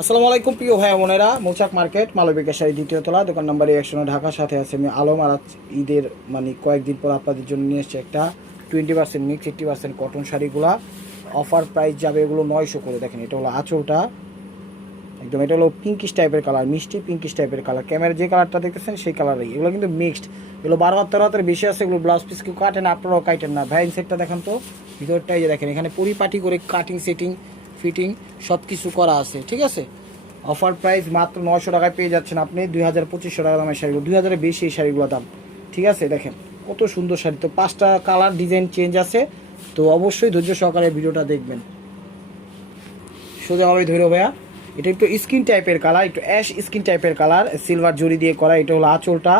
আসসালামু আলাইকুম প্রিয় ভাই বোনেরা, মৌচাক মার্কেট মালবিকা শাড়ি দ্বিতীয় তলা, দোকান নম্বর 109, ঢাকার সাথে আছে আমি আলম। আর ঈদের কয়েকদিন পর আপনাদের জন্য নিয়ে এসেছি একটা 20% মিক্স 80% কটন শাড়িগুলা। অফার প্রাইস যাবে এগুলো 900 করে। দেখেন এটা হলো আঁচলটা, একদম এটা হলো পিঙ্কিশ টাইপের কালার, মিষ্টি পিঙ্কিশ টাইপের কালার। ক্যামেরা যে কালারটা দেখতেছেন সেই কালারই, এগুলো কিন্তু মিক্সড। এগুলো 12-13 বেশি আছে, এগুলো ব্লাউজ পিস কেউ কাটেন, আপনারাও কাটেন না। ভ্যান সেটটা দেখেন তো ভিতরটাই, যে দেখেন এখানে পরিপাটি করে কাটিং সেটিং ফিটিং সব কিছু করা আছে, ঠিক আছে। অফার প্রাইস মাত্র 900 টাকায় পেয়ে যাচ্ছেন আপনি 2000-2500 টাকা দামের শাড়িগুলো, 2000-এর বেশি এই শাড়িগুলো দাম, ঠিক আছে। দেখেন কত সুন্দর শাড়ি, তো 5টা কালার ডিজাইন চেঞ্জ আছে, তো অবশ্যই ধৈর্য সহকারে ভিডিওটা দেখবেন। সোজাভাবে ধৈর্য ভাইয়া, এটা একটু স্কিন টাইপের কালার, একটু অ্যাশ স্কিন টাইপের কালার, সিলভার জরি দিয়ে করা। এটা হলো আঁচলটা,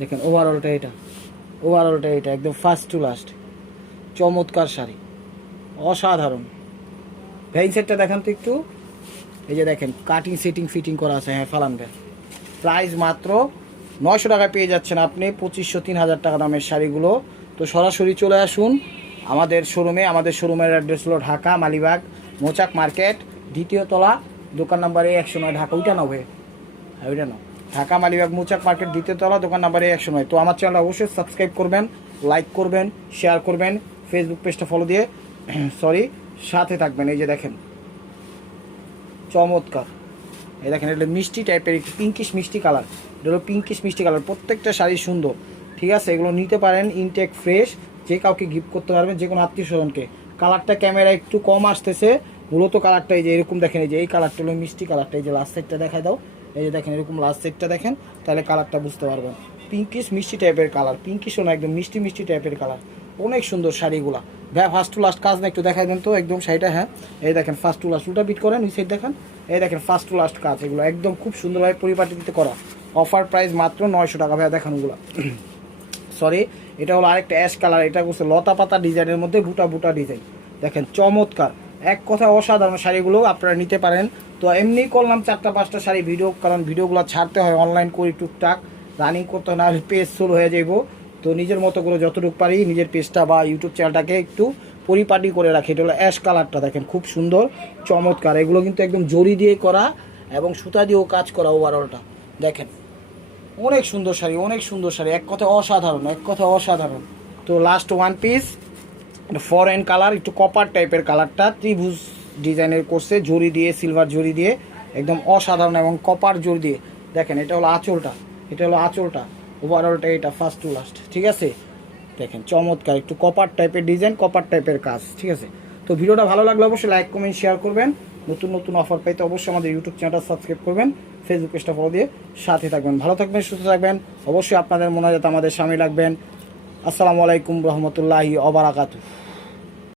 দেখেন ওভারঅলটা এটা একদম ফার্স্ট টু লাস্ট চমৎকার শাড়ি, অসাধারণ। ভ্যান সেটটা দেখান তো একটু, এই যে দেখেন কাটিং সেটিং ফিটিং করা আছে। হ্যাঁ ফালান ভাই, প্রাইস মাত্র 900 টাকায় পেয়ে যাচ্ছেন আপনি 2500-3000 টাকা দামের শাড়িগুলো। তো সরাসরি চলে আসুন আমাদের শোরুমে। আমাদের শোরুমের অ্যাড্রেস হলো ঢাকা মালিবাগ মৌচাক মার্কেট দ্বিতীয় তলা, দোকান নাম্বারে 109। ঢাকা ওইটা নাও ভাই, হ্যাঁ ওইটা নাও, ঢাকা মালিবাগ মৌচাক মার্কেট দ্বিতীয় তলা, দোকান নাম্বারে 109। তো আমার চ্যানেলটা অবশ্যই সাবস্ক্রাইব করবেন, লাইক করবেন, শেয়ার করবেন, ফেসবুক পেজটা ফলো দিয়ে সাথে থাকবেন। এই যে দেখেন চমৎকার, এই দেখেন এটা মিষ্টি টাইপের, একটু পিঙ্কিশ মিষ্টি কালার। এটা হলো পিঙ্কিশ মিষ্টি কালার, প্রত্যেকটা শাড়ি সুন্দর, ঠিক আছে। এগুলো নিতে পারেন ইনটেক ফ্রেশ, যে কাউকে গিফট করতে পারবেন, যে কোনো আত্মীয় স্বজনকে। কালারটা ক্যামেরা একটু কম আসতেছে, মূলত কালারটা এই যে এরকম দেখেন, এই যে এই কালারটা হলো মিষ্টি কালারটা। এই যে লাস্ট সাইডটা দেখায় দাও, এই যে দেখেন এরকম লাস্ট সাইডটা দেখেন, তাহলে কালারটা বুঝতে পারবেন। পিঙ্কিশ মিষ্টি টাইপের কালার, পিঙ্কিশও না, একদম মিষ্টি মিষ্টি টাইপের কালার, অনেক সুন্দর শাড়িগুলা। ভাই ফার্স্ট টু লাস্ট কাজ না একটু দেখাই দেন তো একদম শাড়িটা। হ্যাঁ এই দেখেন ফার্স্ট টু লাস্ট, উল্টা বিট করেন, ওই সাইড দেখেন, এই দেখেন ফার্স্ট টু লাস্ট কাজ, এগুলো একদম খুব সুন্দরভাবে পরিপাটিতে করা। অফার প্রাইস মাত্র 900 টাকা। ভাইয়া দেখান ওগুলো সরি, এটা হলো আরেকটা অ্যাশ কালার, এটা হচ্ছে লতা পাতা ডিজাইনের মধ্যে বুটা বুটা ডিজাইন। দেখেন চমৎকার, এক কথা অসাধারণ শাড়িগুলো, আপনারা নিতে পারেন। তো এমনি করলাম 4-5টা শাড়ি ভিডিও, কারণ ভিডিওগুলো ছাড়তে হয় অনলাইন করি টুকটাক, রানিং করতে হয়, না পেজ সোল হয়ে যাইব। তো নিজের মতো করে যতটুকু পারি নিজের পেজটা বা ইউটিউব চ্যানেলটাকে একটু পরিপাটি করে রাখি। এটা হলো অ্যাশ কালারটা, দেখেন খুব সুন্দর চমৎকার। এগুলো কিন্তু একদম জরি দিয়ে করা এবং সুতা দিয়েও কাজ করা, ওভারঅলটা দেখেন অনেক সুন্দর শাড়ি, অনেক সুন্দর শাড়ি, এক কথা অসাধারণ, এক কথা অসাধারণ। তো last one piece foreign colour, একটু কপার টাইপের কালারটা, ত্রিভুজ ডিজাইনের করছে জরি দিয়ে, সিলভার জরি দিয়ে, একদম অসাধারণ এবং কপার জরি দিয়ে। দেখেন এটা হলো আঁচলটা, ওভারঅলটা এটা ফার্স্ট টু লাস্ট, ঠিক আছে। দেখেন চমৎকার, একটু কপার টাইপের ডিজাইন, কপার টাইপের কাজ, ঠিক আছে। তো ভিডিওটা ভালো লাগলে অবশ্যই লাইক কমেন্ট শেয়ার করবেন। নতুন নতুন অফার পাইতে অবশ্যই আমাদের ইউটিউব চ্যানেলটা সাবস্ক্রাইব করবেন, ফেসবুক পেজটা ফলো দিয়ে সাথে থাকবেন। ভালো থাকবেন, সুস্থ থাকবেন, অবশ্যই আপনাদের মনে যাতে আমাদের সামিল রাখবেন। আসসালামু আলাইকুম রহমতুল্লাহি ওয়া বারাকাতুহু।